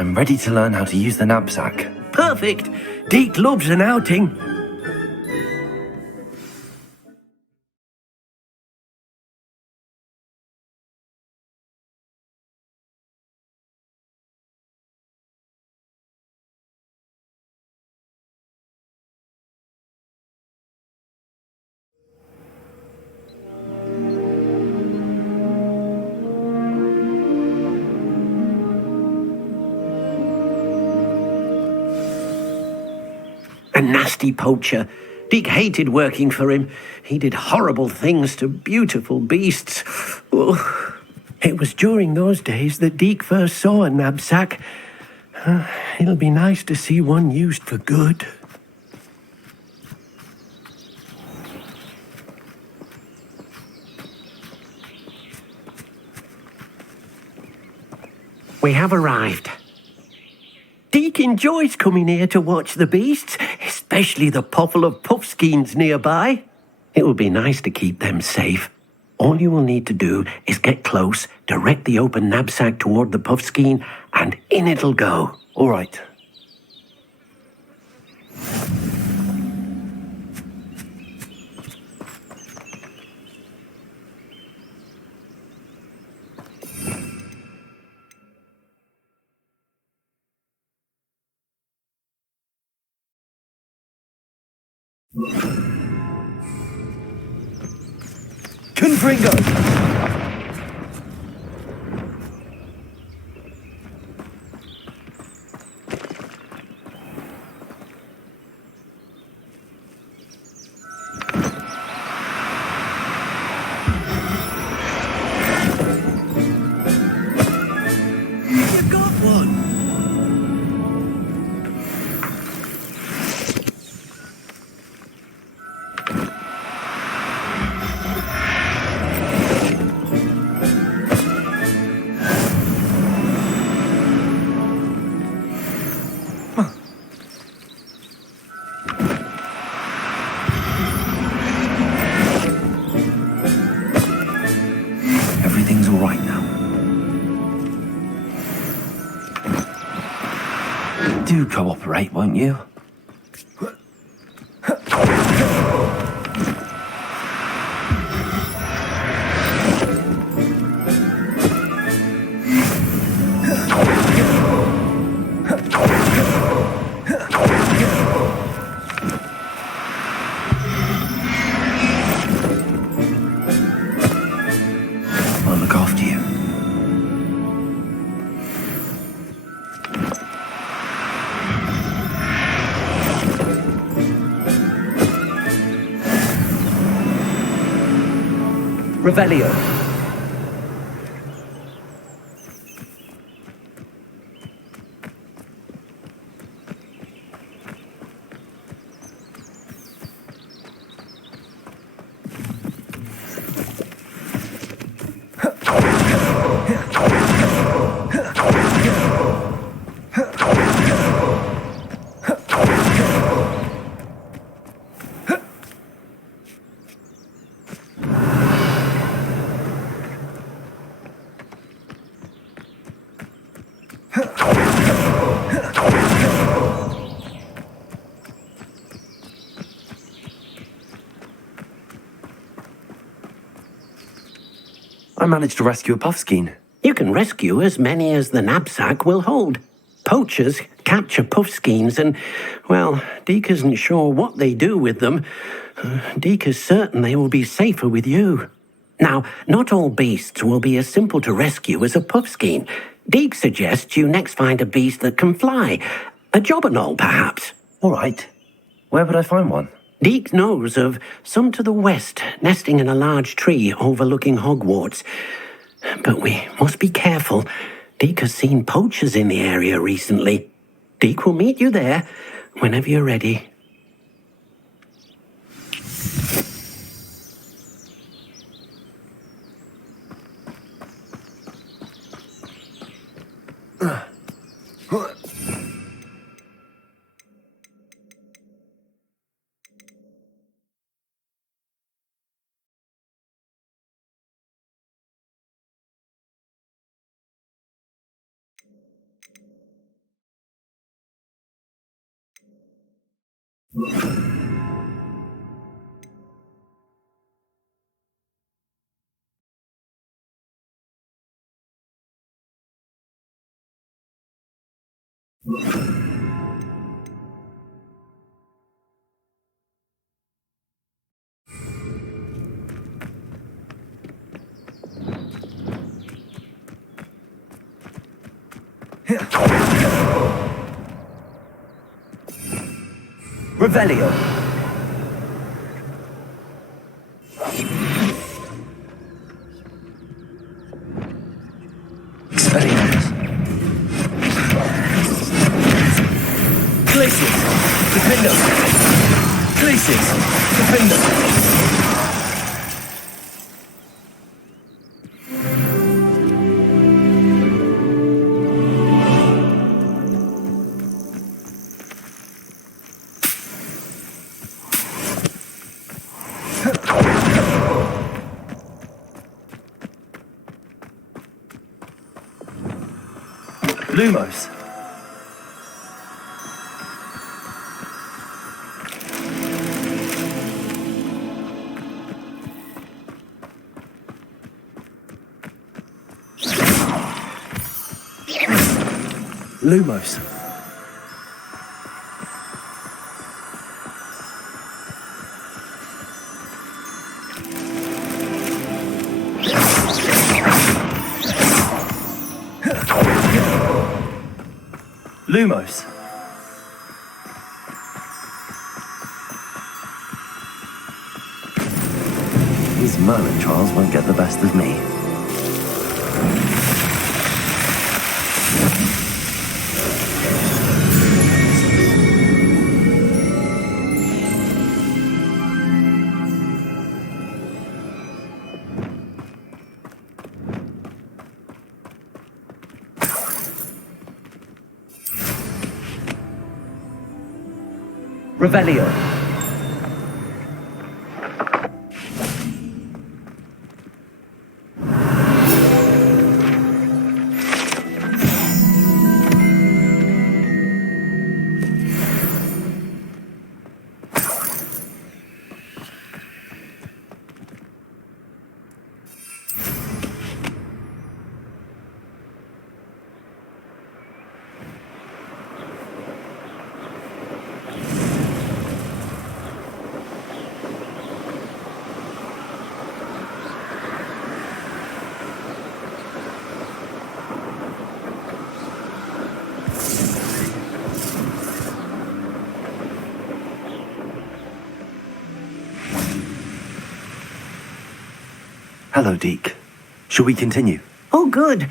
I'm ready to learn how to use the knapsack. Perfect. Deke loves an outing. A nasty poacher. Deke hated working for him. He did horrible things to beautiful beasts. Oh. It was during those days that Deke first saw a knapsack. It'll be nice to see one used for good. We have arrived. Deke enjoys coming here to watch the beasts, especially the couple of puffskeins nearby. It will be nice to keep them safe. All you will need to do is get close, direct the open knapsack toward the puffskein, and in it'll go. All right. Confringo! You got one! Everything's all right now. Do cooperate, won't you? I'll look after you. Revelio. I managed to rescue a puffskein. You can rescue as many as the knapsack will hold. Poachers capture puffskeins and, well, Deke isn't sure what they do with them. Deke is certain they will be safer with you. Now, not all beasts will be as simple to rescue as a puffskein. Deke suggests you next find a beast that can fly. A jobberknoll, perhaps. All right. Where would I find one? Deke knows of some to the west, nesting in a large tree overlooking Hogwarts. But we must be careful. Deke has seen poachers in the area recently. Deke will meet you there whenever you're ready. Revelio. Expelliarmus. Glacius. Defender. Glacius. Defender. Lumos. Lumos. Lumos. These Merlin trials won't get the best of me. Revelio. Hello, Deke. Shall we continue? Oh, good.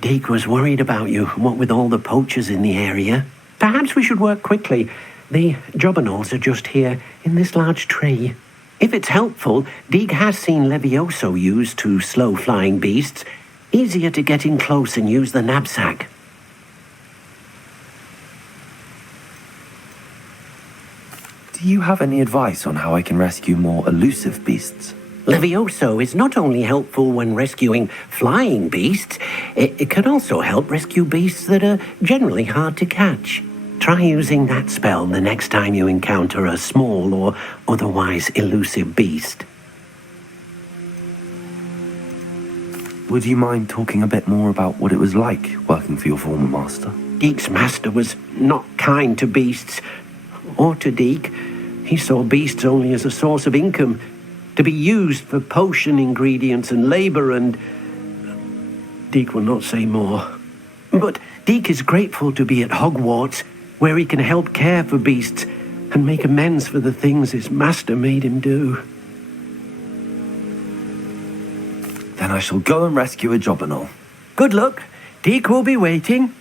Deke was worried about you, what with all the poachers in the area. Perhaps we should work quickly. The jobberknolls are just here, in this large tree. If it's helpful, Deke has seen Levioso used to slow flying beasts. Easier to get in close and use the knapsack. Do you have any advice on how I can rescue more elusive beasts? Levioso is not only helpful when rescuing flying beasts, it can also help rescue beasts that are generally hard to catch. Try using that spell the next time you encounter a small or otherwise elusive beast. Would you mind talking a bit more about what it was like working for your former master? Deke's master was not kind to beasts, or to Deke. He saw beasts only as a source of income, to be used for potion ingredients and labor, and Deke will not say more. But Deke is grateful to be at Hogwarts, where he can help care for beasts and make amends for the things his master made him do. Then I shall go and rescue a jobberknoll. Good luck. Deke will be waiting.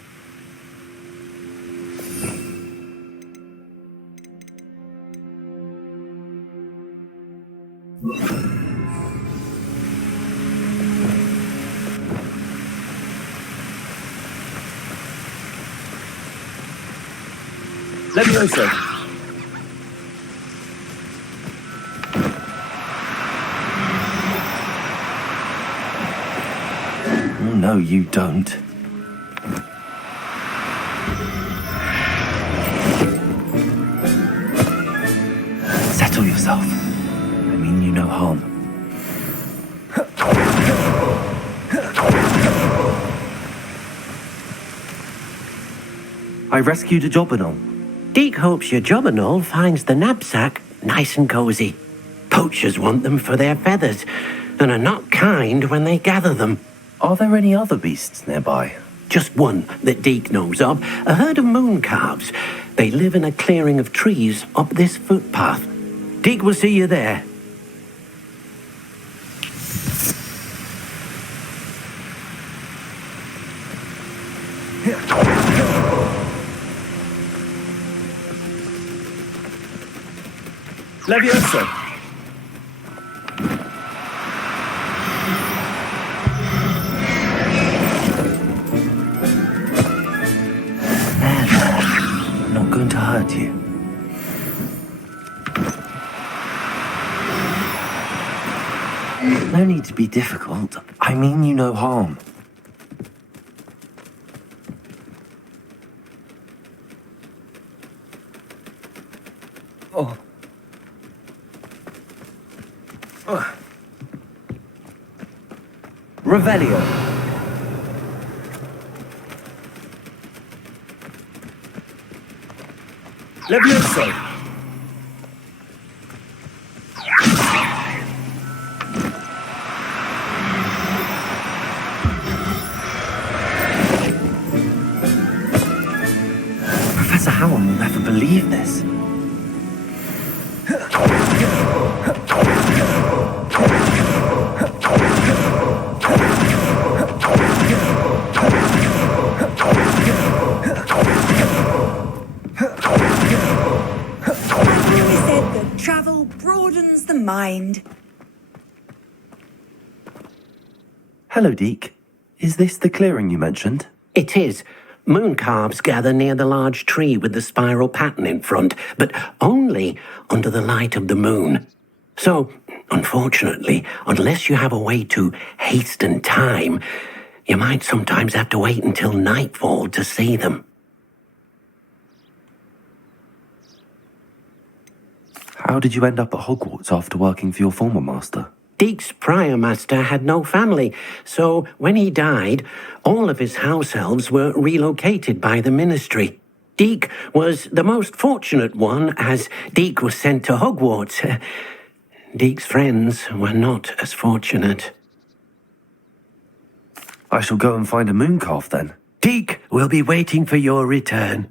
Levioso. Oh, no, you don't. harm. I rescued a Jobberknoll. Deke hopes your Jobberknoll finds the knapsack nice and cozy. Poachers want them for their feathers, and are not kind when they gather them. Are there any other beasts nearby? Just one that Deke knows of, a herd of moon calves. They live in a clearing of trees up this footpath. Deke will see you there. Levioso! I'm not going to hurt you. No need to be difficult. I mean you no harm. Oh. Revelio. Levioso. Professor Howard will never believe this. Travel broadens the mind. Hello, Deke. Is this the clearing you mentioned? It is. Moon calves gather near the large tree with the spiral pattern in front, but only under the light of the moon. So, unfortunately, unless you have a way to hasten time, you might sometimes have to wait until nightfall to see them. How did you end up at Hogwarts after working for your former master? Deke's prior master had no family, so when he died, all of his house elves were relocated by the ministry. Deke was the most fortunate one, as Deke was sent to Hogwarts. Deke's friends were not as fortunate. I shall go and find a moon calf then. Deke will be waiting for your return.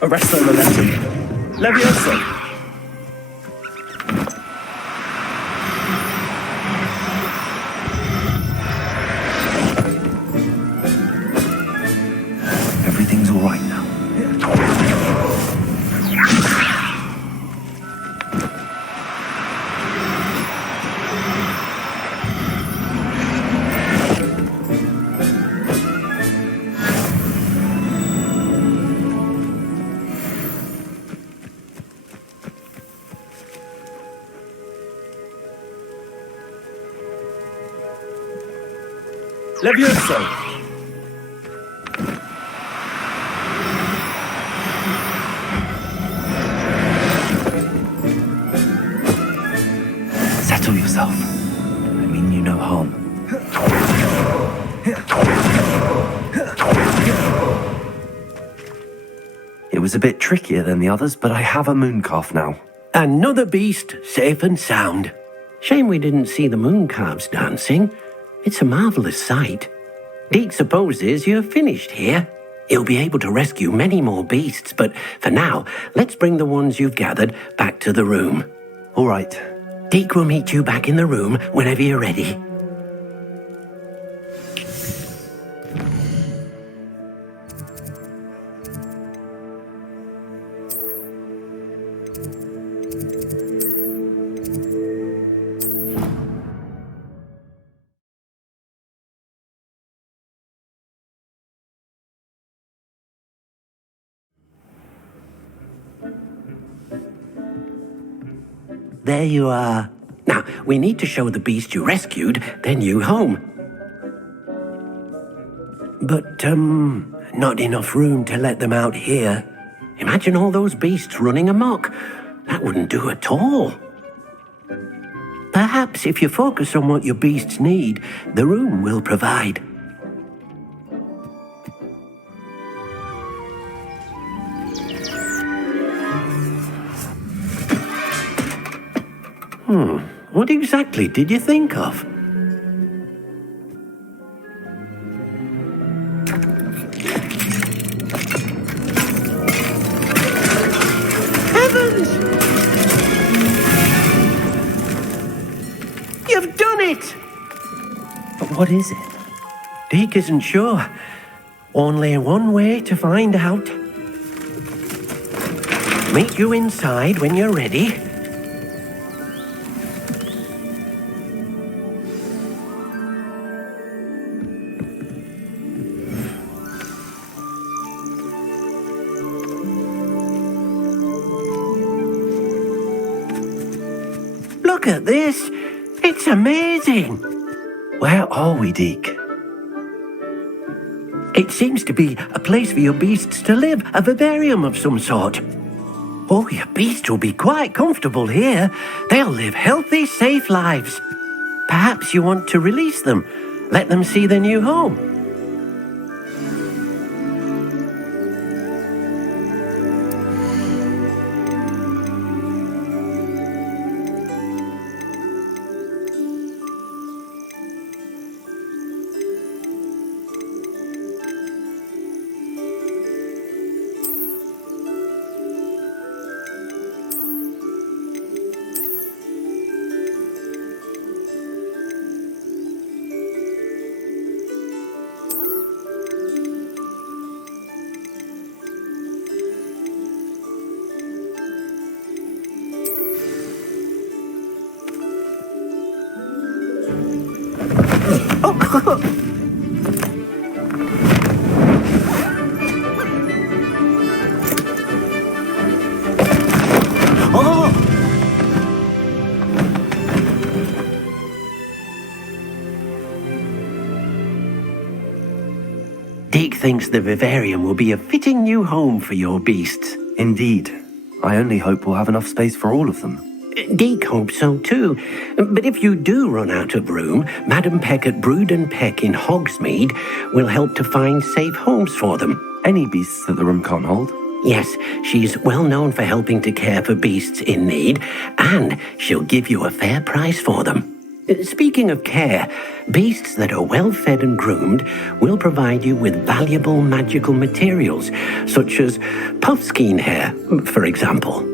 Arresto Momentum. Levioso. Everything's all right now. Levioso! Settle yourself. I mean you no harm. It was a bit trickier than the others, but I have a moon calf now. Another beast, safe and sound. Shame we didn't see the moon calves dancing. It's a marvelous sight. Deke supposes you're finished here. He'll be able to rescue many more beasts, but for now, let's bring the ones you've gathered back to the room. All right. Deke will meet you back in the room whenever you're ready. there you are. Now, we need to show the beast you rescued their new home. But, not enough room to let them out here. Imagine all those beasts running amok. That wouldn't do at all. Perhaps if you focus on what your beasts need, the room will provide. What exactly did you think of? Heavens! You've done it! But what is it? Deke isn't sure. Only one way to find out. Meet you inside when you're ready. Look at this. It's amazing. Where are we, Deke? It seems to be a place for your beasts to live, a vivarium of some sort. Oh, your beasts will be quite comfortable here. They'll live healthy, safe lives. Perhaps you want to release them, let them see their new home. Deke thinks the vivarium will be a fitting new home for your beasts. Indeed. I only hope we'll have enough space for all of them. Deke hopes so too. But if you do run out of room, Madam Peck at Brood and Peck in Hogsmeade will help to find safe homes for them. Any beasts that the room can't hold? Yes, she's well known for helping to care for beasts in need, and she'll give you a fair price for them. Speaking of care, beasts that are well fed and groomed will provide you with valuable magical materials, such as puffskein hair, for example.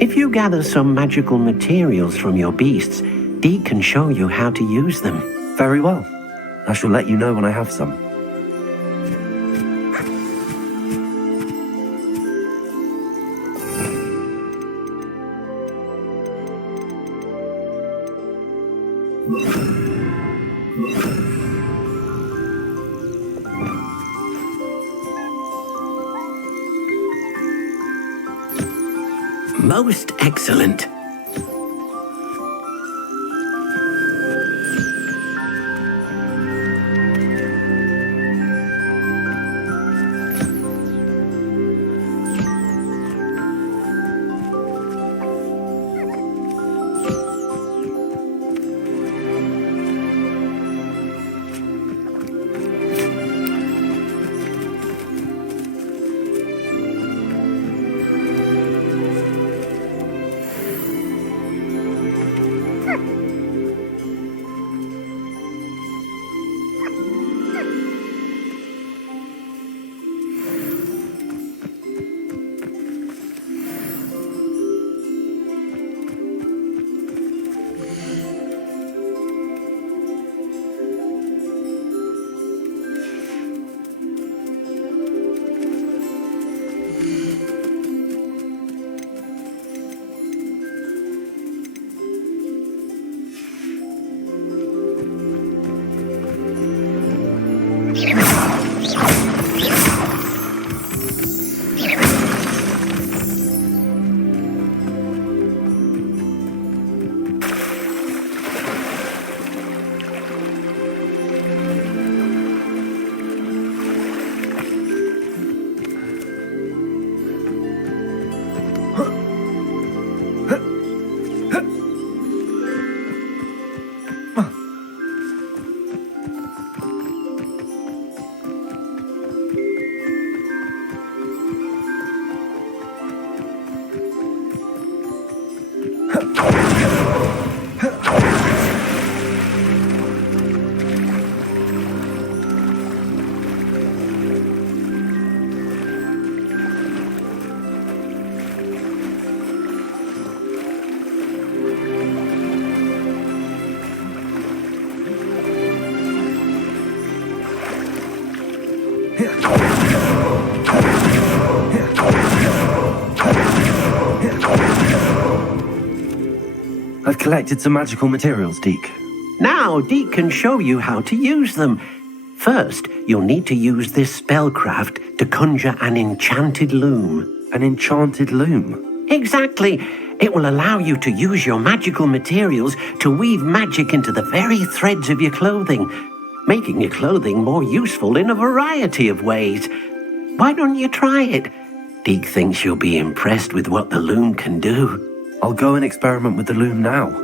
If you gather some magical materials from your beasts, Deke can show you how to use them. Very well. I shall let you know when I have some. Most excellent. I've collected some magical materials, Deke. Now, Deke can show you how to use them. First, you'll need to use this spellcraft to conjure an enchanted loom. An enchanted loom? Exactly. It will allow you to use your magical materials to weave magic into the very threads of your clothing, making your clothing more useful in a variety of ways. Why don't you try it? Deke thinks you'll be impressed with what the loom can do. I'll go and experiment with the loom now.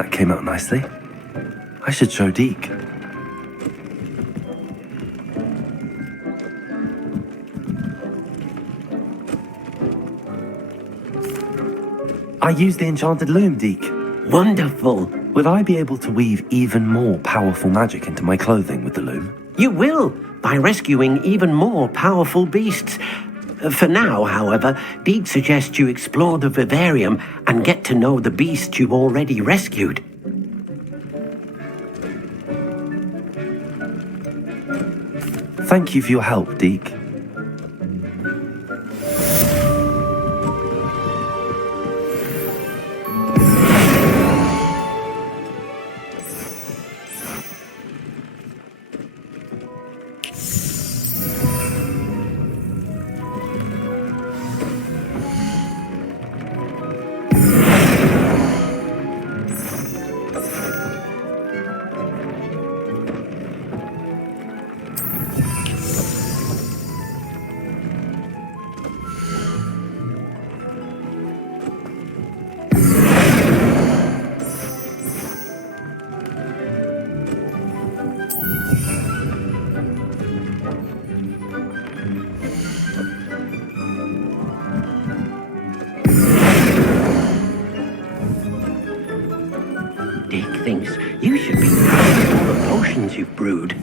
That came out nicely. I should show Deke. I used the enchanted loom, Deke. Wonderful. Will I be able to weave even more powerful magic into my clothing with the loom? You will, by rescuing even more powerful beasts. For now, however, Deek suggests you explore the vivarium and get to know the beasts you've already rescued. Thank you for your help, Deek. Deek thinks you should be proud of all the potions you've brewed.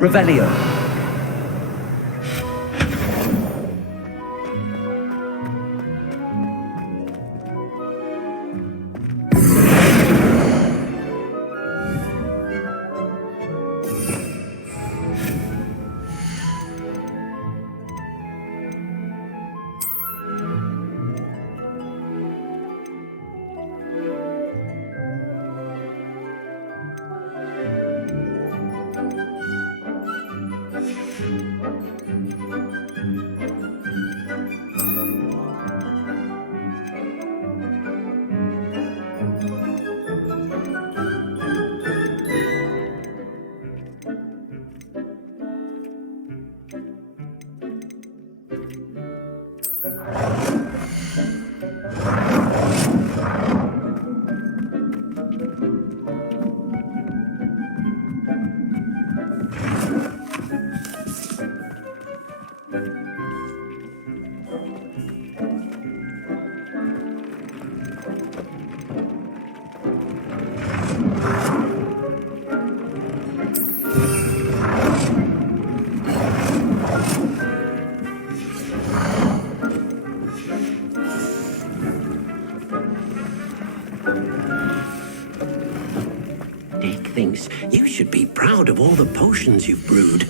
Revelio. Deek thinks you should be proud of all the potions you've brewed.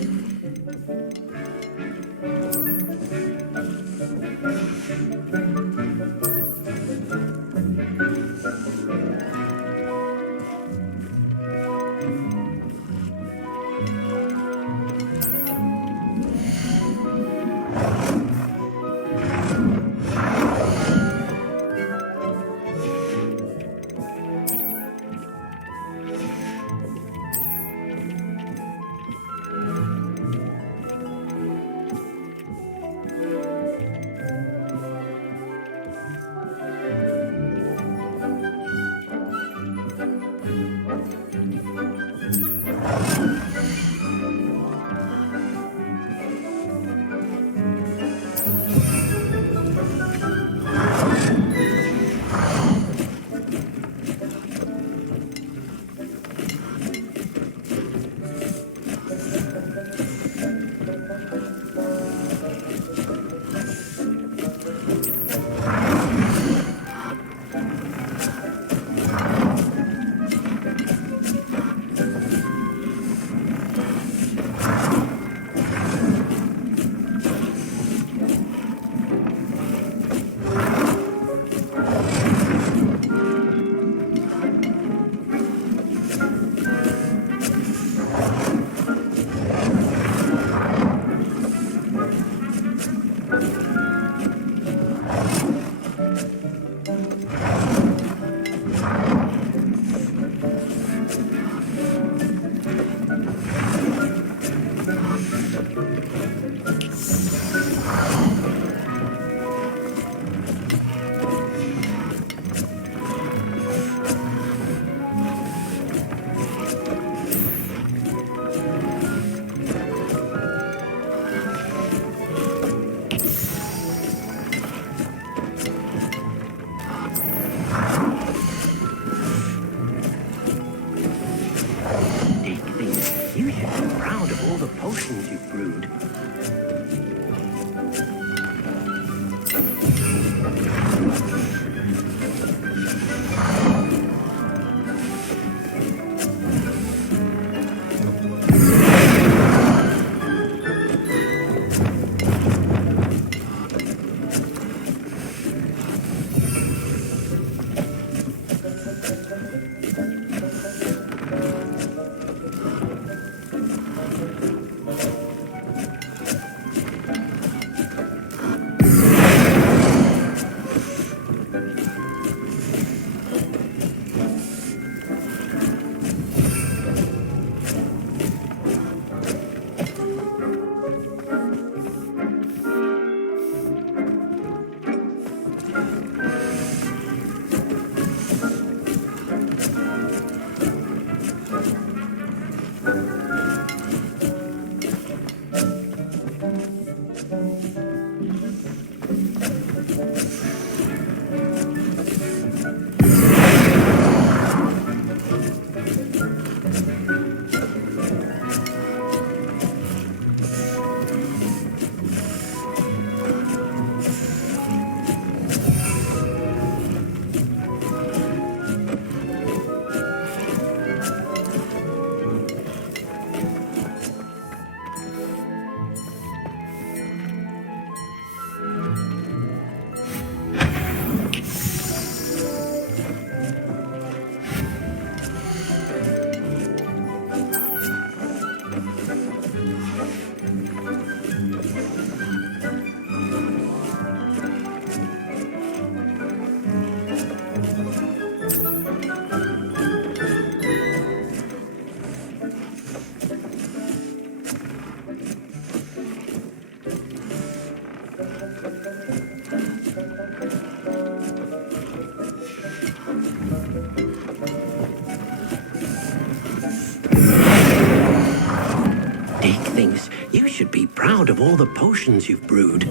proud of all the potions you've brewed.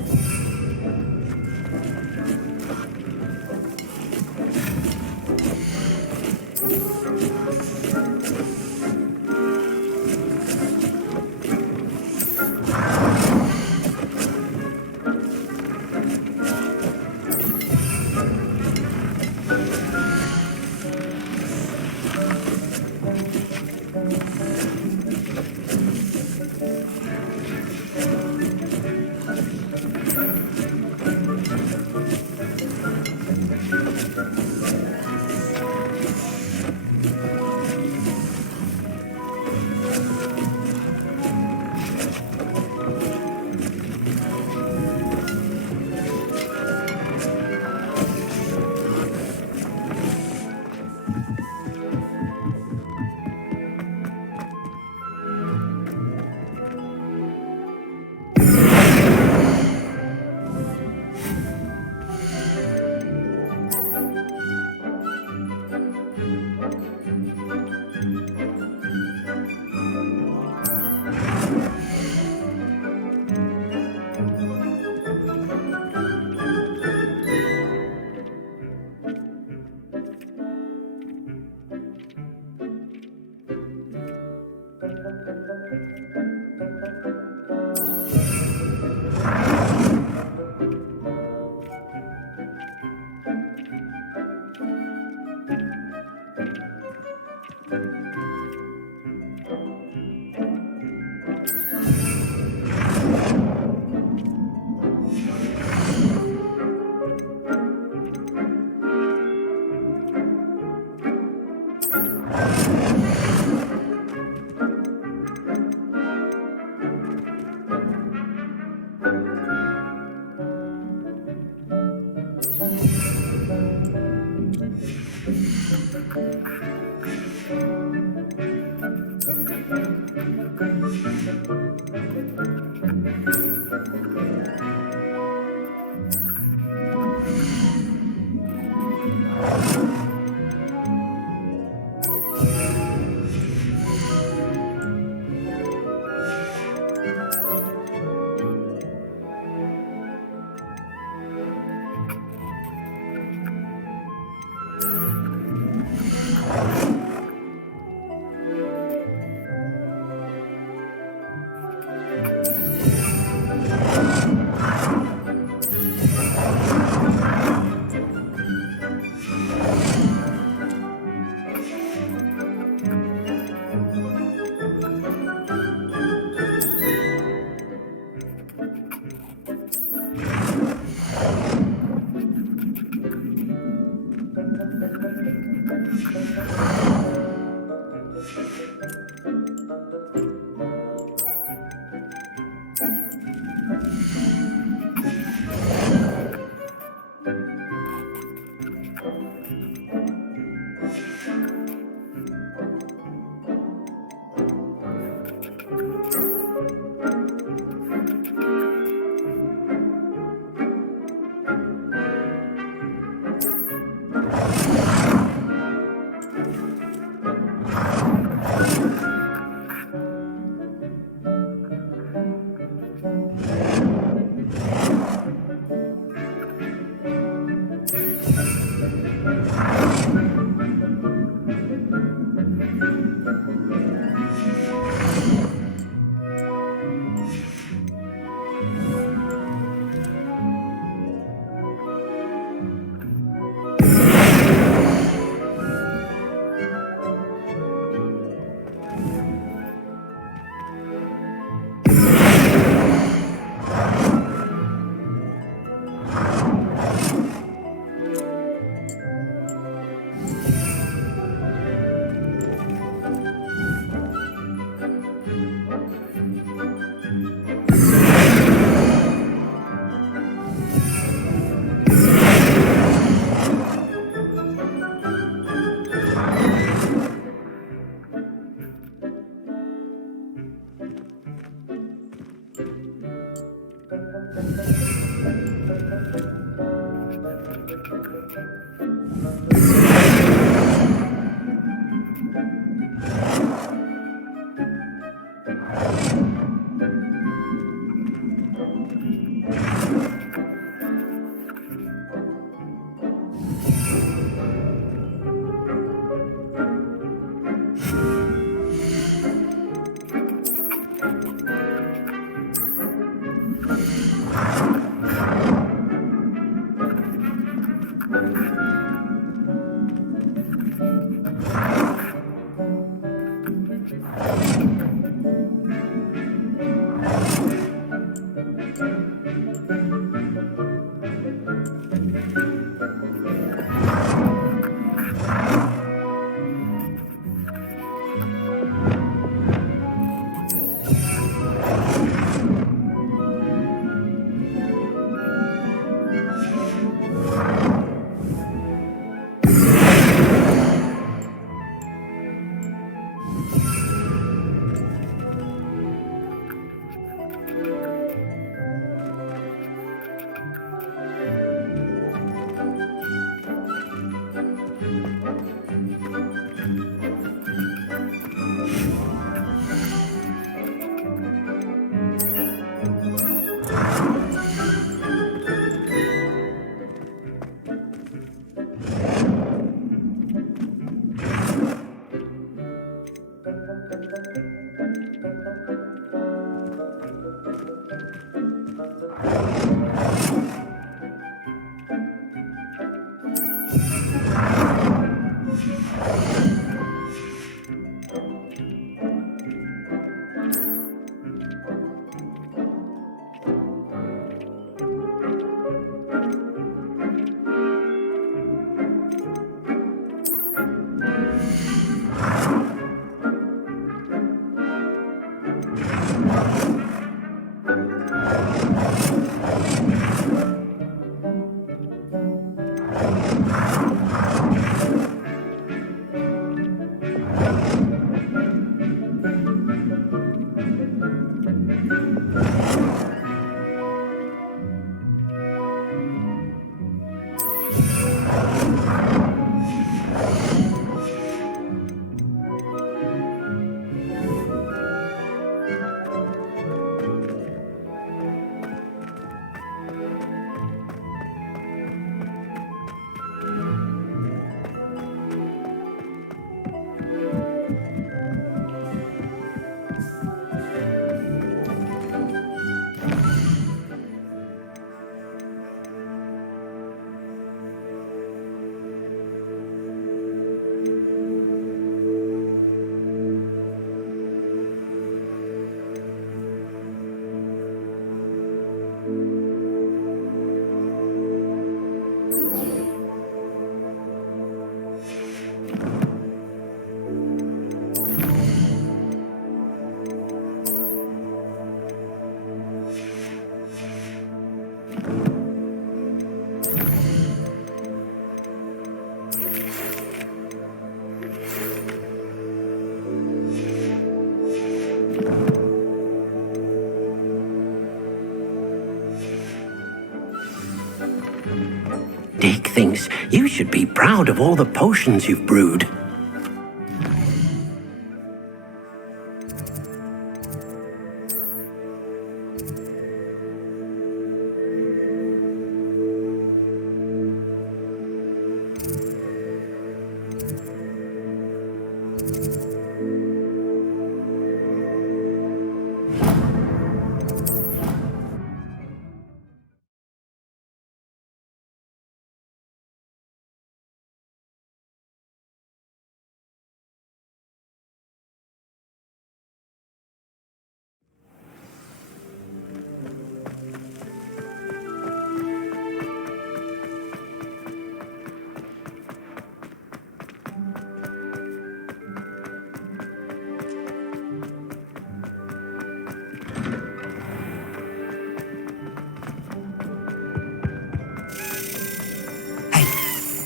Dick thinks you should be proud of all the potions you've brewed.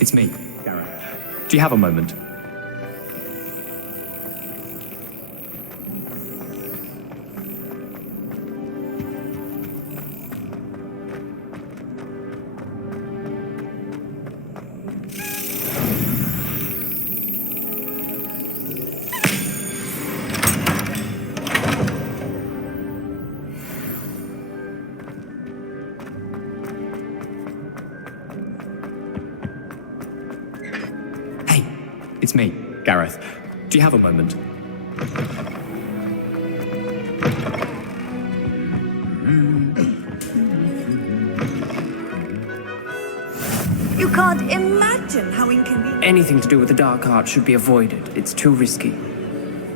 It's me, Gareth. Do you have a moment? It's me, Gareth. Do you have a moment? You can't imagine how inconvenient. Anything to do with the dark art should be avoided. It's too risky.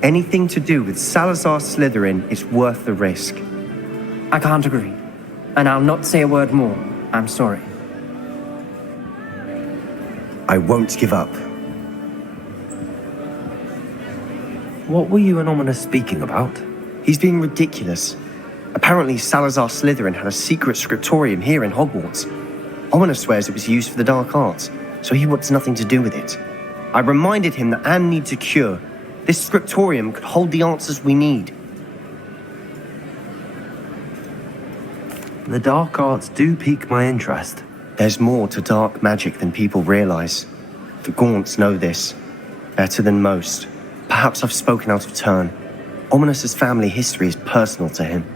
Anything to do with Salazar Slytherin is worth the risk. I can't agree. And I'll not say a word more. I'm sorry. I won't give up. What were you and Ominous speaking about? He's being ridiculous. Apparently, Salazar Slytherin had a secret scriptorium here in Hogwarts. Ominous swears it was used for the dark arts, so he wants nothing to do with it. I reminded him that Anne needs a cure. This scriptorium could hold the answers we need. The dark arts do pique my interest. There's more to dark magic than people realize. The Gaunts know this. Better than most. Perhaps I've spoken out of turn. Ominous's family history is personal to him.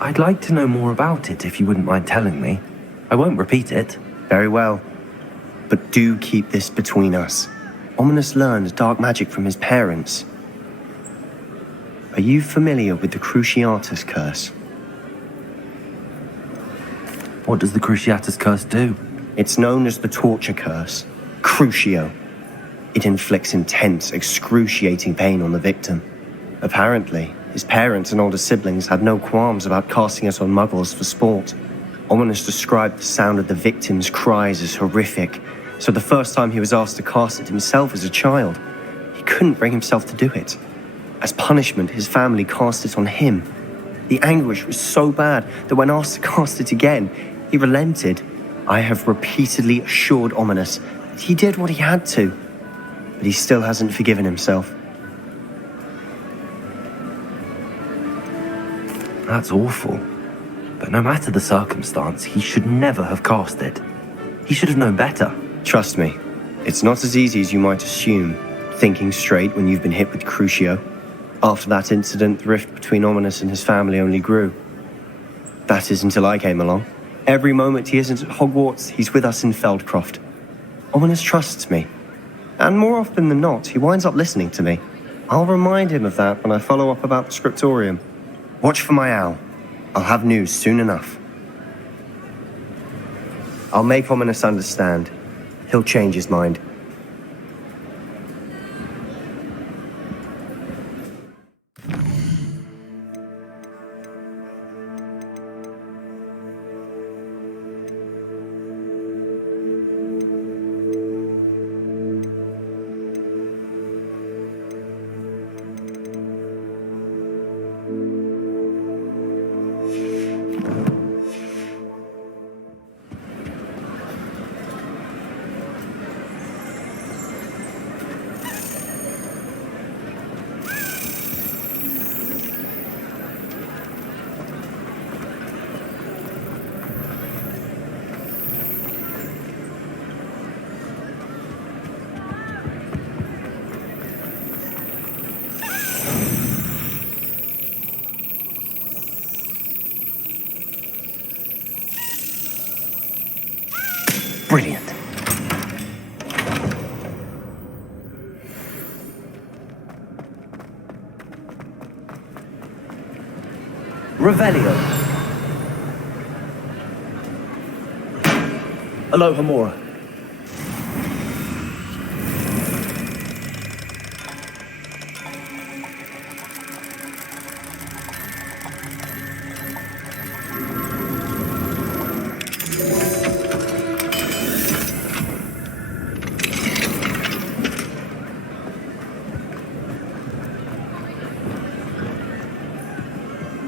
I'd like to know more about it if you wouldn't mind telling me. I won't repeat it. Very well. But do keep this between us. Ominous learned dark magic from his parents. Are you familiar with the Cruciatus Curse? What does the Cruciatus Curse do? It's known as the Torture Curse. Crucio. It inflicts intense, excruciating pain on the victim. Apparently, his parents and older siblings had no qualms about casting it on muggles for sport. Ominous described the sound of the victim's cries as horrific, so the first time he was asked to cast it himself as a child, he couldn't bring himself to do it. As punishment, his family cast it on him. The anguish was so bad that when asked to cast it again, he relented. I have repeatedly assured Ominous that he did what he had to, but he still hasn't forgiven himself. That's awful. But no matter the circumstance, he should never have cast it. He should have known better. Trust me, it's not as easy as you might assume, thinking straight when you've been hit with Crucio. After that incident, the rift between Ominous and his family only grew. That is until I came along. Every moment he isn't at Hogwarts, he's with us in Feldcroft. Ominous trusts me. And more often than not, he winds up listening to me. I'll remind him of that when I follow up about the scriptorium. Watch for my owl. I'll have news soon enough. I'll make Ominous understand. He'll change his mind. Brilliant. Revelio. Alohomora.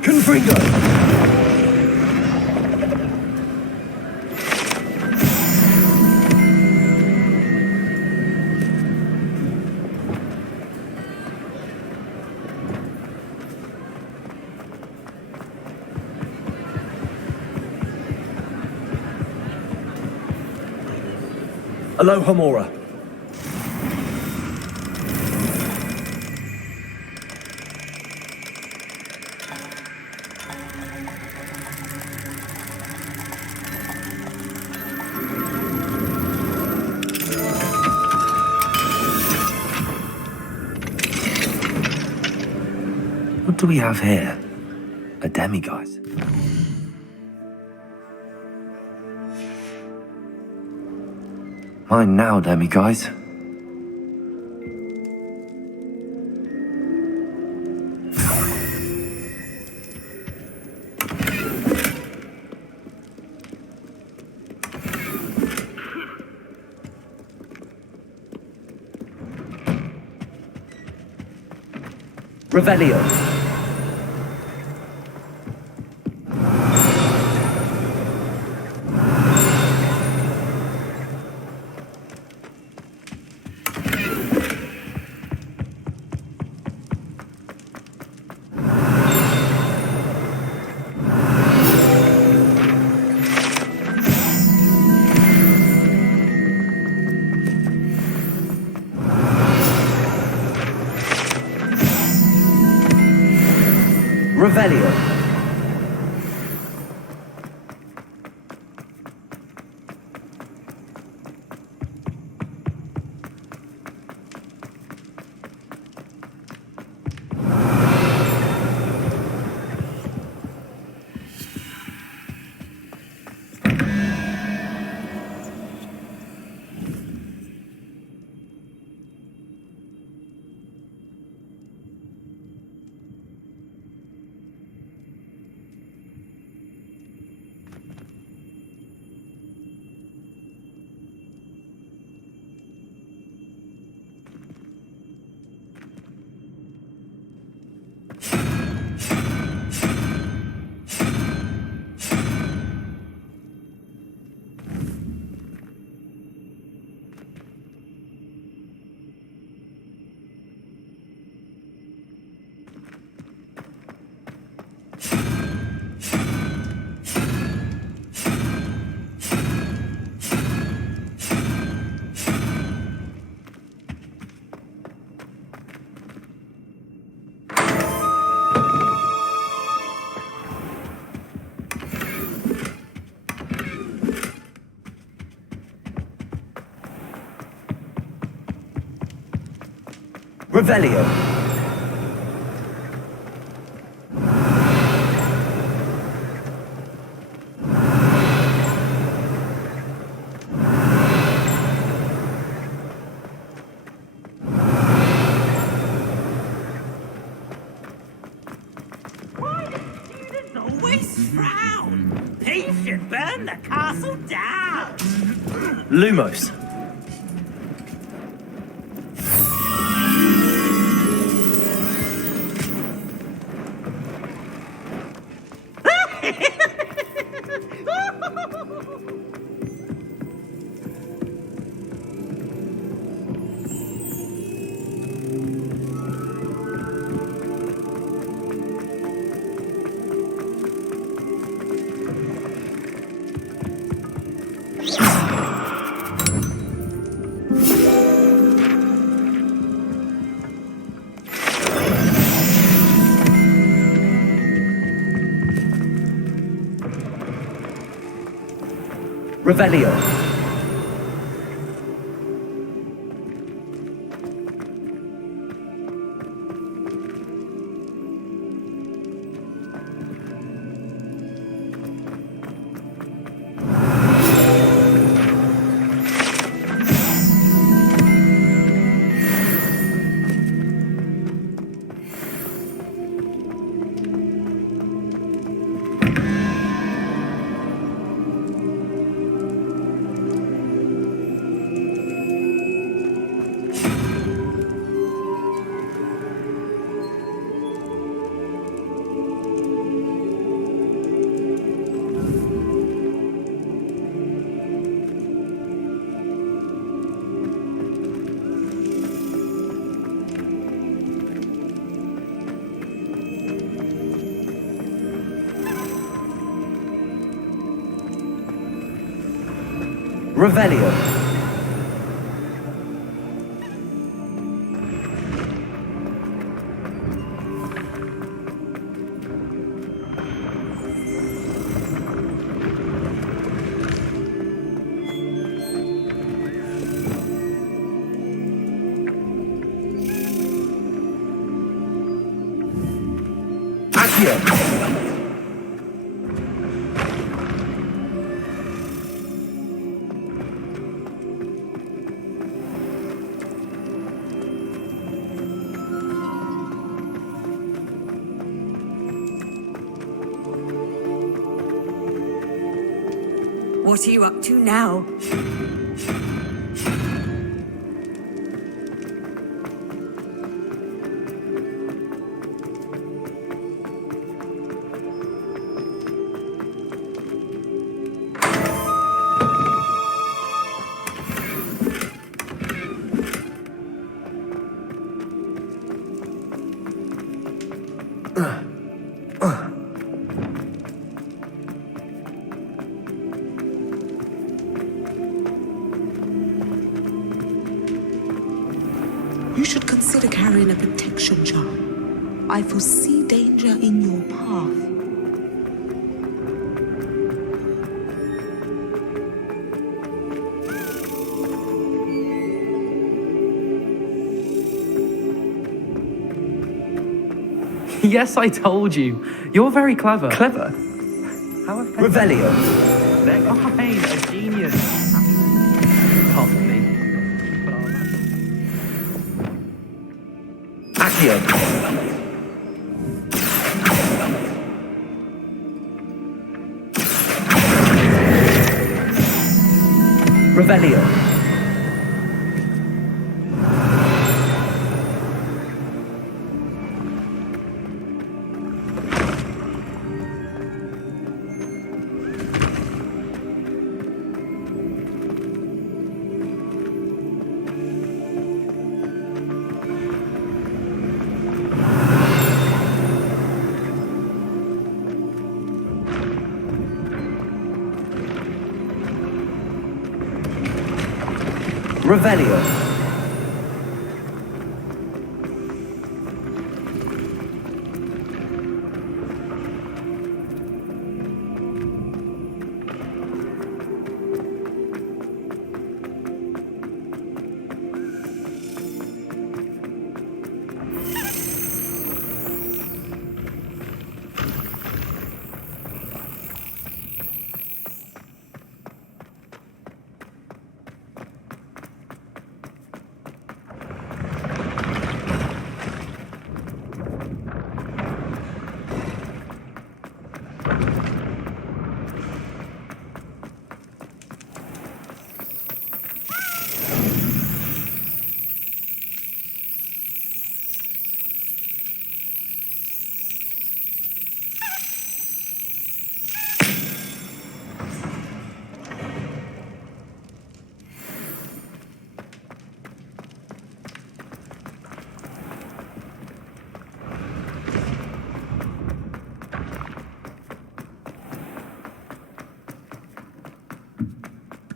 Confringo! Alohomora. What do we have here? A demiguise. Mine now, Demi guys. Revelio. Revelio. Revelio. Why do students always frown? He should burn the castle down. Lumos. Revelio. Revelio. Accio. What are you up to now? You should consider carrying a protection charm. I foresee danger in your path. Yes, I told you. You're very clever. Clever? How Revelio. Oh, hey, a genius. Can't be me. Accio. Revelio. Revelio.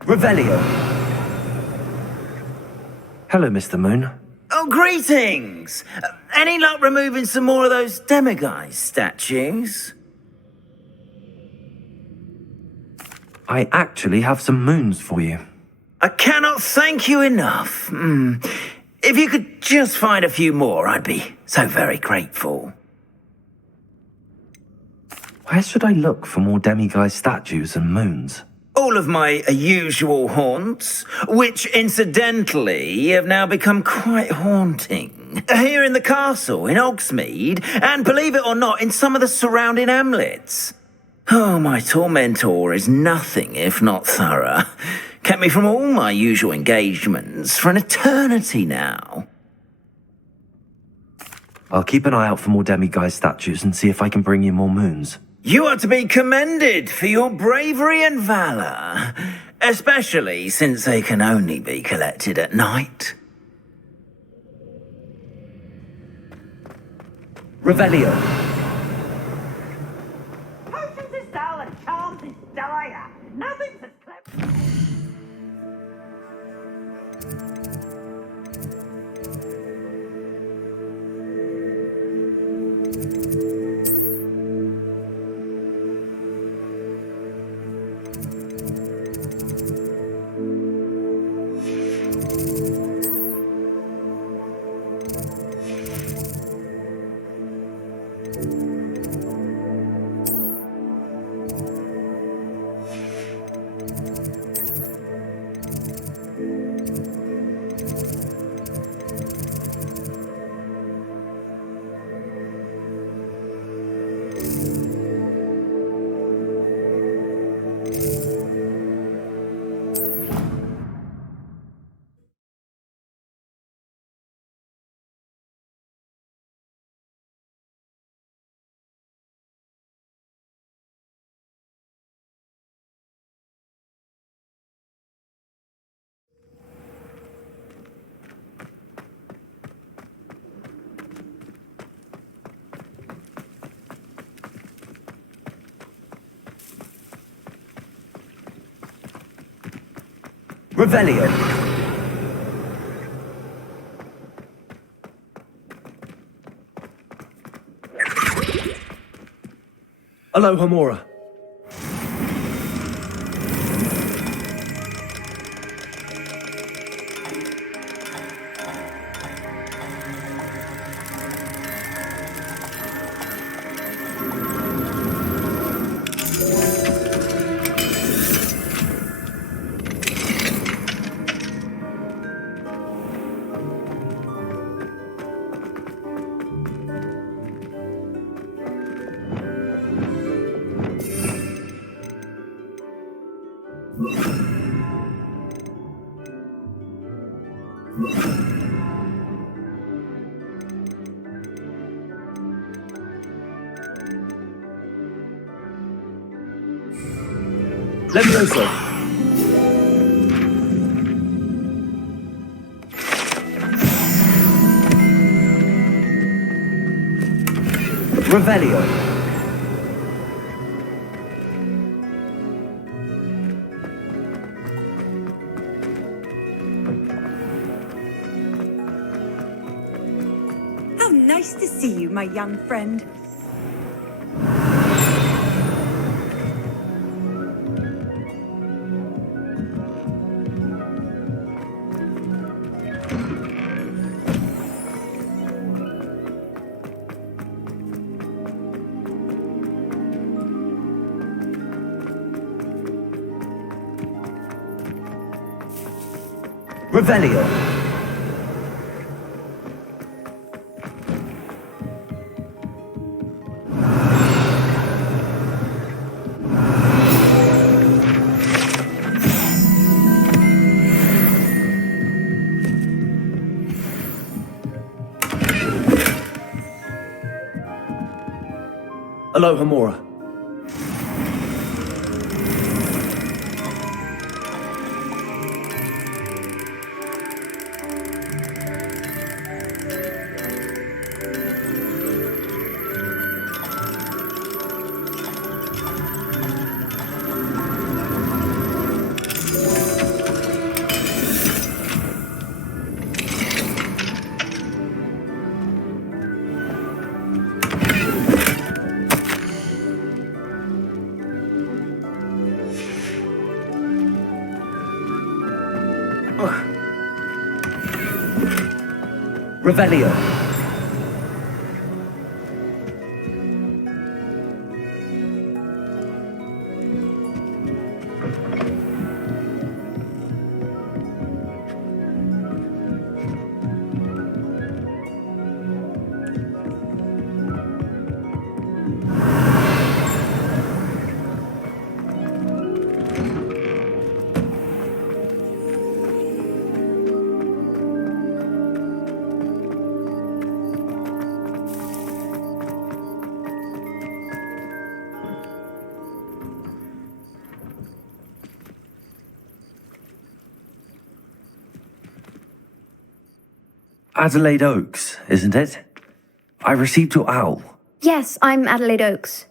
Revelio. Hello, Mr. Moon. Oh, greetings! Any luck removing some more of those demiguise statues? I actually have some moons for you. I cannot thank you enough. If you could just find a few more, I'd be so very grateful. Where should I look for more demiguise statues and moons? All of my usual haunts, which incidentally have now become quite haunting. Here in the castle, in Hogsmeade, and believe it or not, in some of the surrounding hamlets. Oh, my tormentor is nothing if not thorough. Kept me from all my usual engagements for an eternity now. I'll keep an eye out for more demiguise statues and see if I can bring you more moons. You are to be commended for your bravery and valor, especially since they can only be collected at night. Revelio. Potions is dull and charms is dire. Nothing's as clever. Revelio. Alohomora. Levioso. Revelio. How nice to see you, my young friend. Revelio. Alohomora. Revelio. Adelaide Oaks, isn't it? I received your owl. Yes, I'm Adelaide Oaks.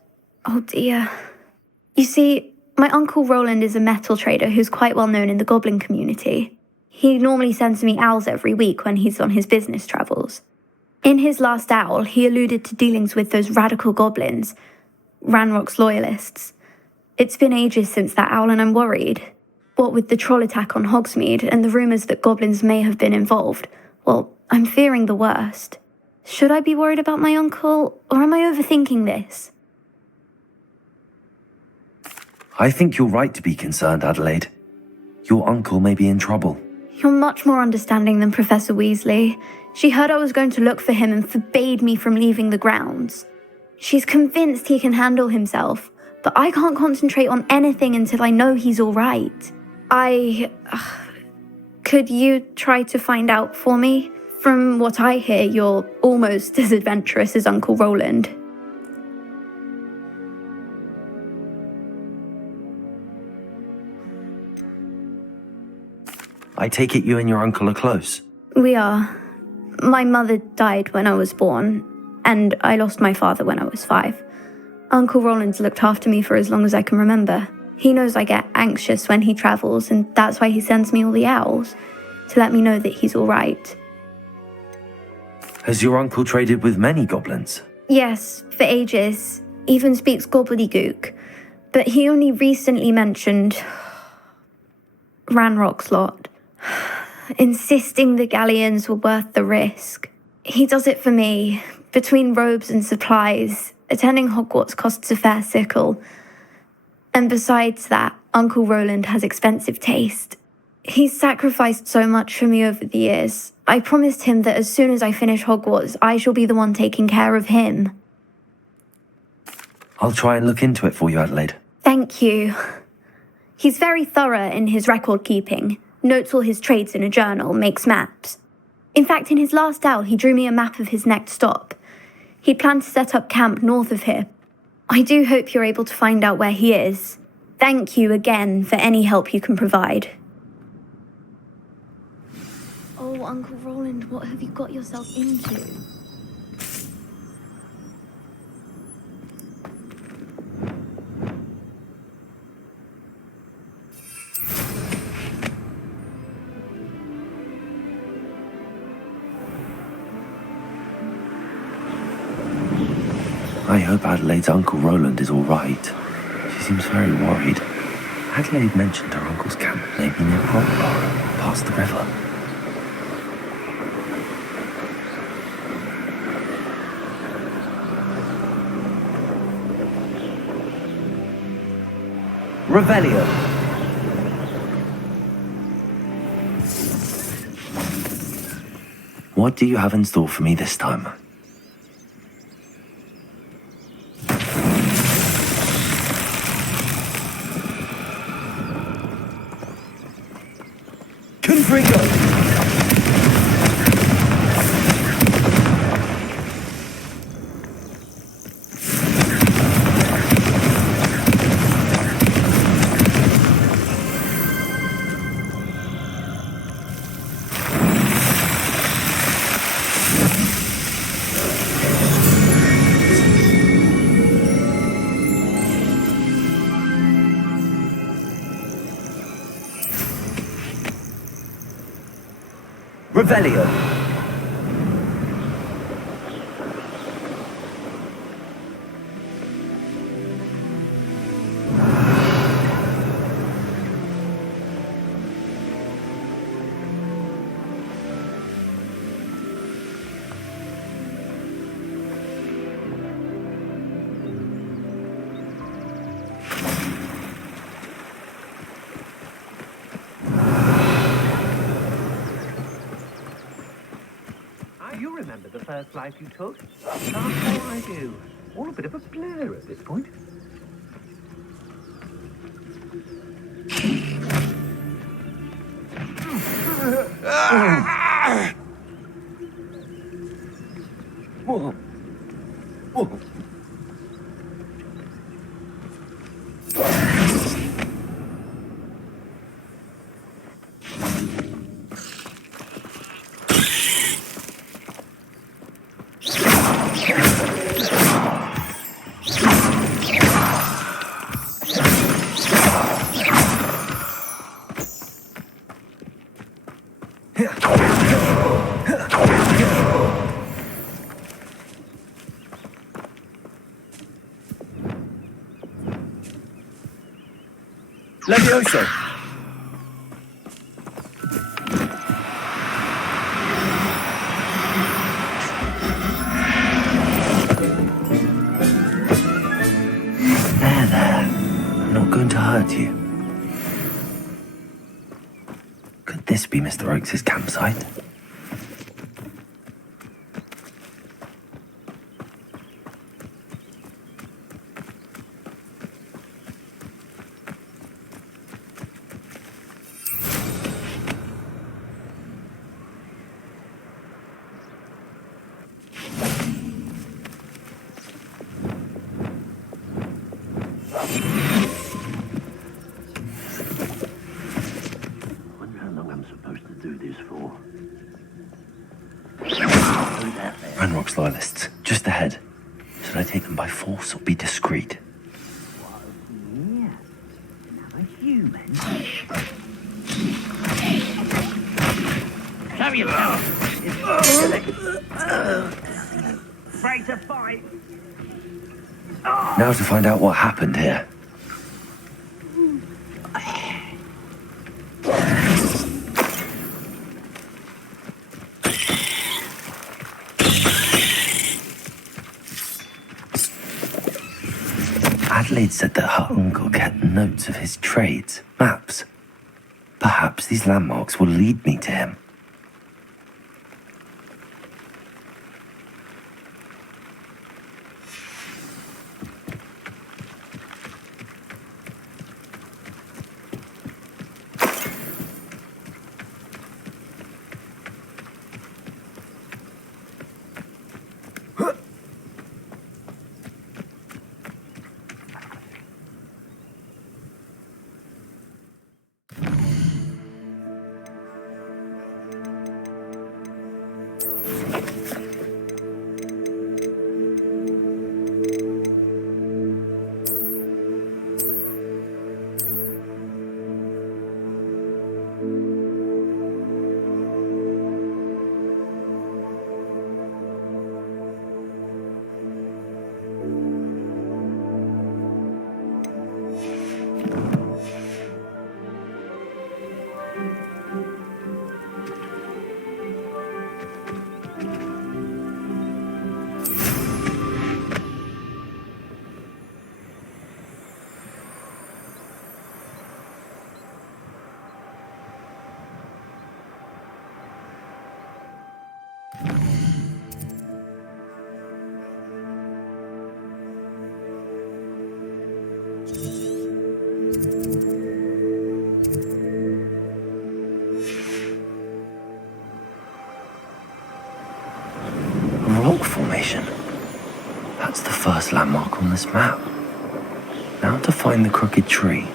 Oh dear. You see, my Uncle Roland is a metal trader who's quite well known in the goblin community. He normally sends me owls every week when he's on his business travels. In his last owl, he alluded to dealings with those radical goblins, Ranrock's loyalists. It's been ages since that owl and I'm worried. What with the troll attack on Hogsmeade and the rumours that goblins may have been involved, well, I'm fearing the worst. Should I be worried about my uncle, or am I overthinking this? I think you're right to be concerned, Adelaide. Your uncle may be in trouble. You're much more understanding than Professor Weasley. She heard I was going to look for him and forbade me from leaving the grounds. She's convinced he can handle himself, but I can't concentrate on anything until I know he's all right. Could you try to find out for me? From what I hear, you're almost as adventurous as Uncle Roland. I take it you and your uncle are close. We are. My mother died when I was born, and I lost my father when I was 5. Uncle Roland's looked after me for as long as I can remember. He knows I get anxious when he travels, and that's why he sends me all the owls, to let me know that he's all right. Has your uncle traded with many goblins? Yes, for ages. Even speaks gobbledygook. But he only recently mentioned Ranrock's lot, insisting the galleons were worth the risk. He does it for me. Between robes and supplies, attending Hogwarts costs a fair sickle. And besides that, Uncle Roland has expensive taste. He's sacrificed so much for me over the years. I promised him that as soon as I finish Hogwarts, I shall be the one taking care of him. I'll try and look into it for you, Adelaide. Thank you. He's very thorough in his record keeping, notes all his trades in a journal, makes maps. In fact, in his last owl, he drew me a map of his next stop. He'd planned to set up camp north of here. I do hope you're able to find out where he is. Thank you again for any help you can provide. Oh, Uncle Roland, what have you got yourself into? I hope Adelaide's Uncle Roland is all right. She seems very worried. Adelaide mentioned her uncle's camp may be near Hogwarts, past the river. Revelio. What do you have in store for me this time? Confringo! Revelio. You remember the first flight you took? Can't say I do. All a bit of a blur at this point. Whoa. Whoa. Levioso. There. I'm not going to hurt you. Could this be Mr. Oakes' campsite? Ranrock's loyalists, just ahead. Should I take them by force or be discreet? yourself. Afraid to fight. Now to find out what happened here. Adelaide said that her uncle kept notes of his trades, maps. Perhaps these landmarks will lead me to him. Rock formation. That's the first landmark on this map. Now to find the crooked tree.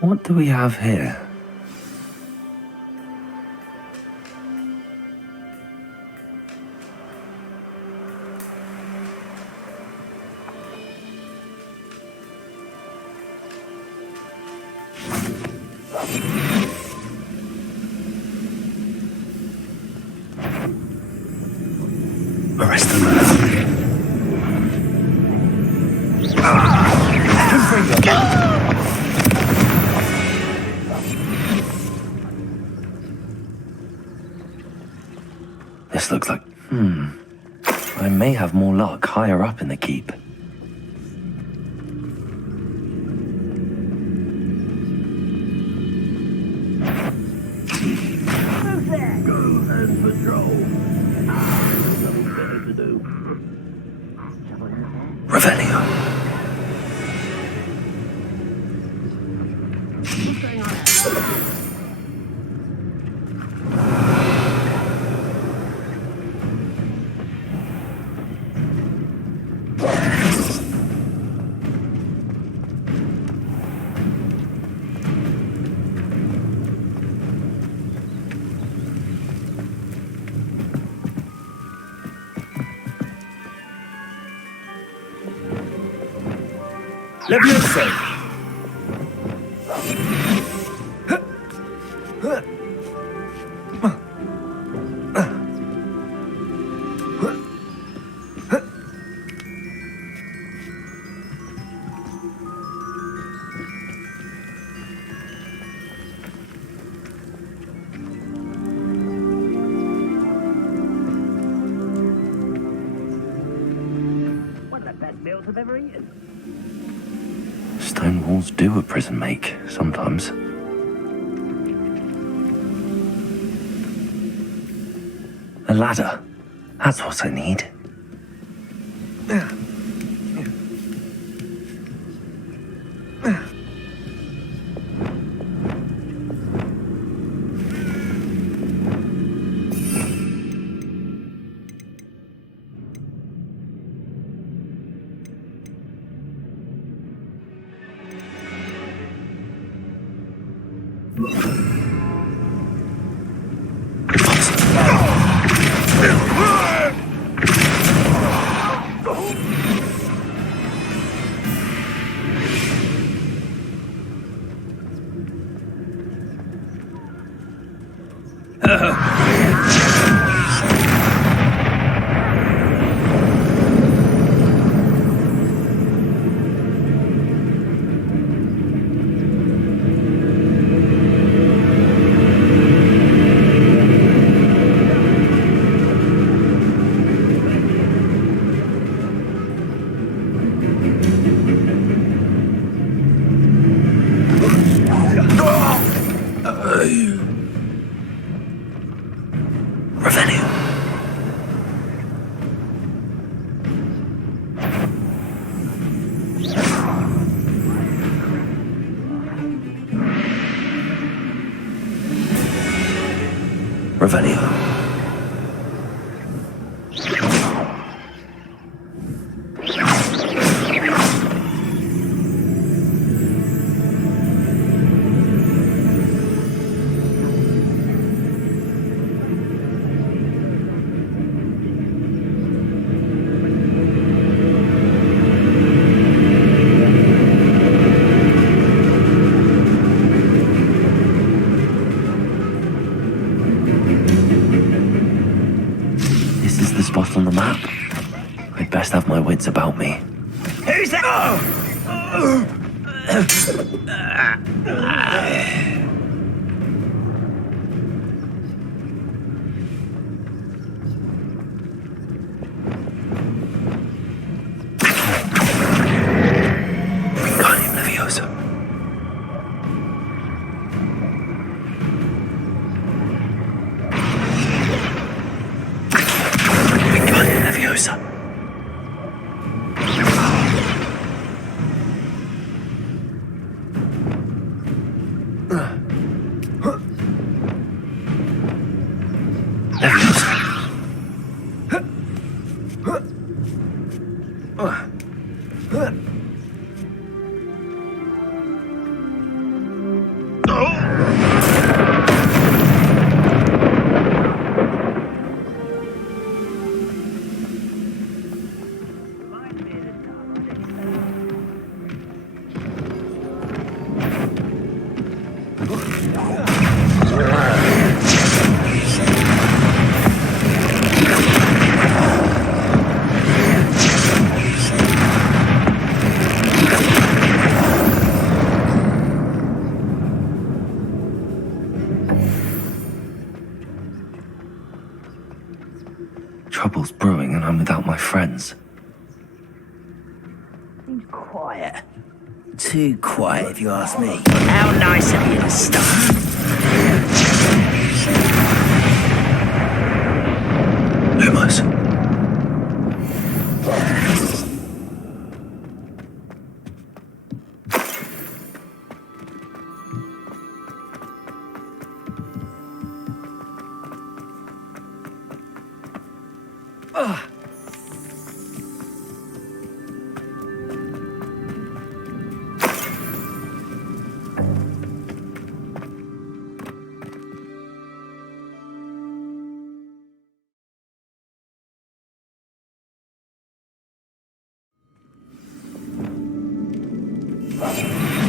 What do we have here? Arrest them. This looks like... I may have more luck higher up in the keep. Who's there? Go and patrol. There's nothing better to do. Revelio. What's going on? Leviosa! best meals I've ever eaten. Stone walls do a prison make, sometimes. A ladder. That's what I need. Revelio. On the map. I'd best have my wits about me. Who's that? Wingardium Leviosa. Leviosa. Trouble's brewing and I'm without my friends. Seems quiet. Too quiet, if you ask me. How nice of you to stop. Lumos.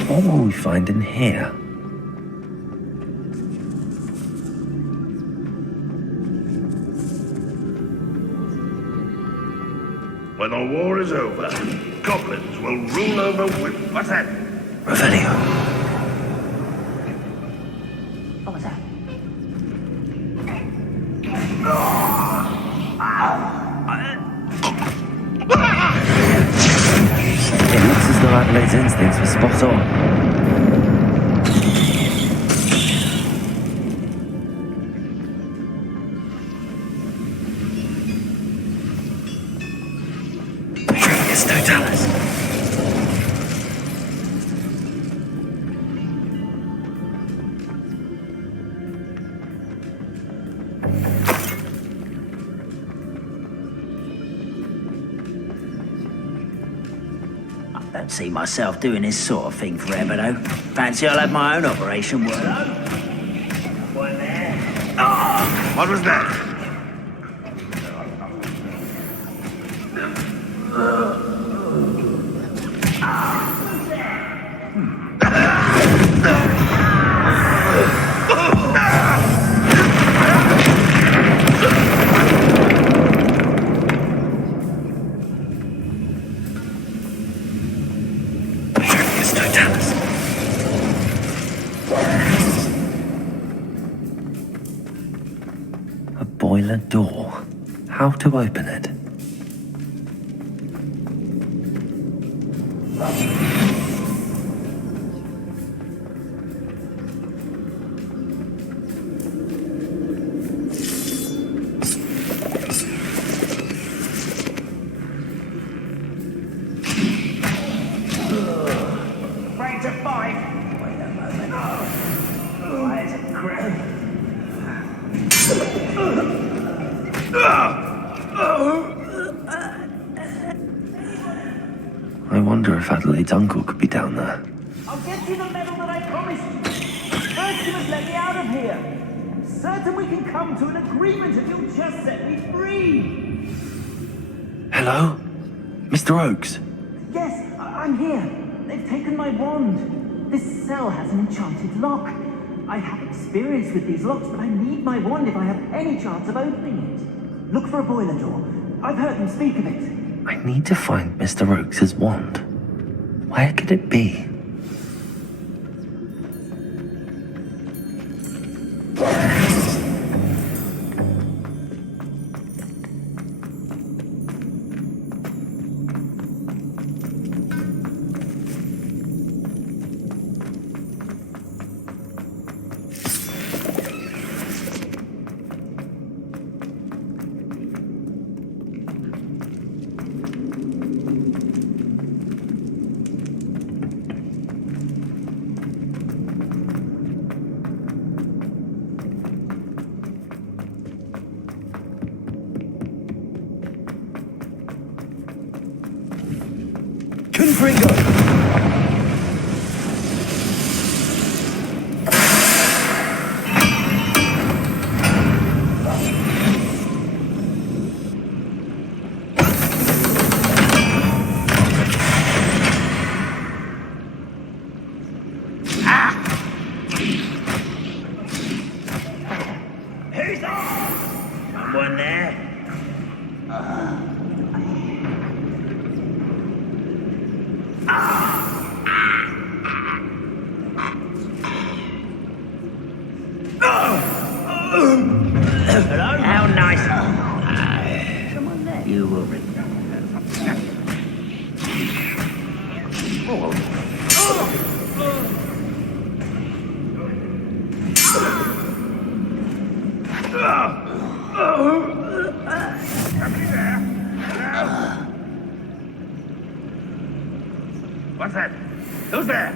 What will we find in here? When the war is over, goblins will rule over with... What's that? Revelio. What was that? Adelaide's instincts were spot on. Don't see myself doing this sort of thing forever, though. Fancy I'll have my own operation, Warlow. One there. Oh! What was that? A boiler door. How to open it? Range of 5. Wait a moment. Why is it crap? I wonder if Adelaide's uncle could be down there. I'll get you the medal that I promised you. First, you must let me out of here. I'm certain we can come to an agreement if you'll just set me free. Hello? Mr. Oakes? Yes, I'm here. They've taken my wand. This cell has an enchanted lock. I have experience with these locks, but I need my wand if I have any chance of opening it. Look for a boiler door. I've heard them speak of it. I need to find Mr. Oakes' wand. Where could it be? Confringo! Who's that? Someone there? Hello? How nice. Someone there. You will ring. What's that? Who's there?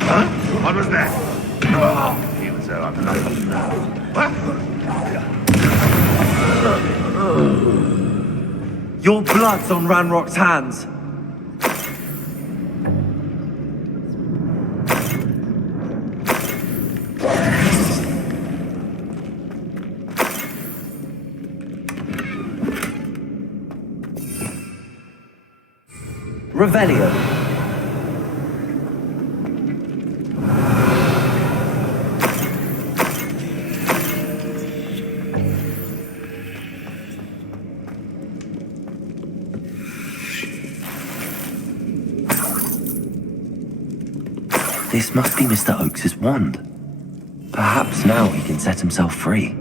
Huh? What was that? Oh, even so, I'm not. What? Your blood's on Ranrock's hands. Revelio. This must be Mr. Oakes' wand. Perhaps now he can set himself free.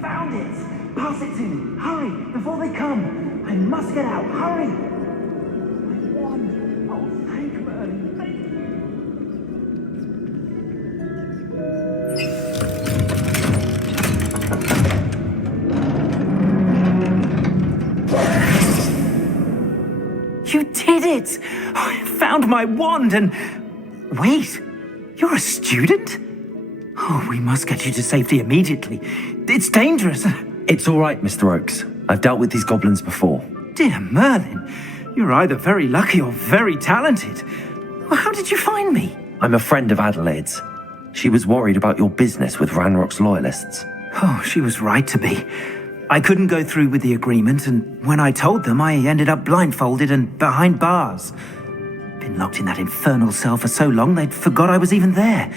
Found it! Pass it to me! Hurry! Before they come! I must get out! Hurry! My wand! Oh, thank Merlin! Thank you! You did it! I found my wand and... Wait! You're a student? Oh, we must get you to safety immediately. It's dangerous. It's all right, Mr. Oakes. I've dealt with these goblins before. Dear Merlin, you're either very lucky or very talented. Well, how did you find me? I'm a friend of Adelaide's. She was worried about your business with Ranrock's loyalists. Oh, she was right to be. I couldn't go through with the agreement, and when I told them, I ended up blindfolded and behind bars. Been locked in that infernal cell for so long, they'd forgot I was even there.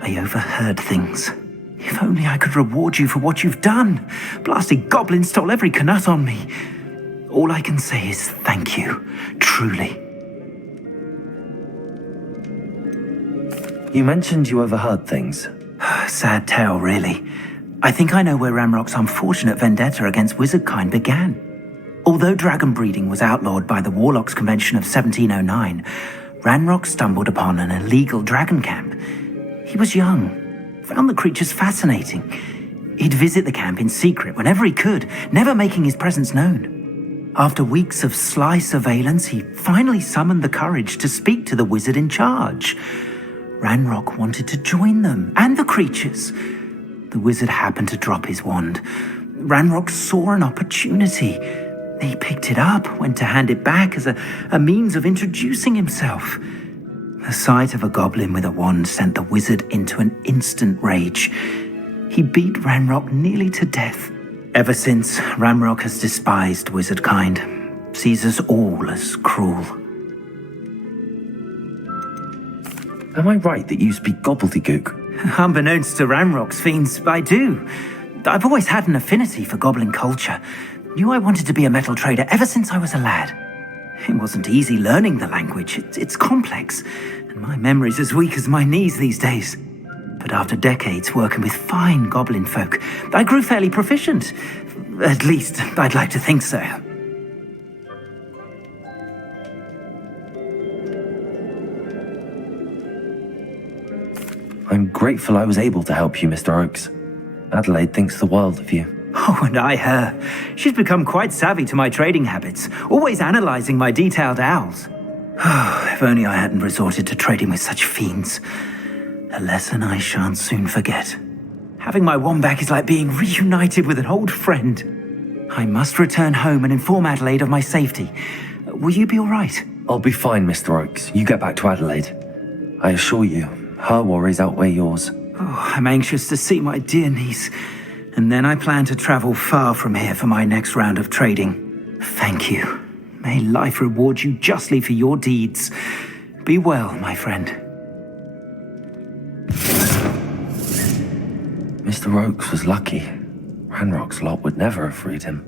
I overheard things. If only I could reward you for what you've done. Blasted goblins stole every knut on me. All I can say is thank you, truly. You mentioned you overheard things. Sad tale, really. I think I know where Ranrock's unfortunate vendetta against wizardkind began. Although dragon breeding was outlawed by the Warlocks Convention of 1709, Ranrock stumbled upon an illegal dragon camp. He was young, found the creatures fascinating. He'd visit the camp in secret whenever he could, never making his presence known. After weeks of sly surveillance, he finally summoned the courage to speak to the wizard in charge. Ranrock wanted to join them, and the creatures. The wizard happened to drop his wand. Ranrock saw an opportunity. He picked it up, went to hand it back as a means of introducing himself. The sight of a goblin with a wand sent the wizard into an instant rage. He beat Ranrock nearly to death. Ever since, Ranrock has despised wizardkind, sees us all as cruel. Am I right that you speak gobbledygook? Unbeknownst to Ranrock's fiends, I do. I've always had an affinity for goblin culture. Knew I wanted to be a metal trader ever since I was a lad. It wasn't easy learning the language. It's complex, and my memory's as weak as my knees these days. But after decades working with fine goblin folk, I grew fairly proficient. At least, I'd like to think so. I'm grateful I was able to help you, Mr. Oakes. Adelaide thinks the world of you. Oh, and I her. She's become quite savvy to my trading habits, always analysing my detailed owls. If only I hadn't resorted to trading with such fiends. A lesson I shan't soon forget. Having my wand back is like being reunited with an old friend. I must return home and inform Adelaide of my safety. Will you be all right? I'll be fine, Mr. Oakes. You get back to Adelaide. I assure you, her worries outweigh yours. Oh, I'm anxious to see my dear niece. And then I plan to travel far from here for my next round of trading. Thank you. May life reward you justly for your deeds. Be well, my friend. Mr. Oakes was lucky. Ranrock's lot would never have freed him.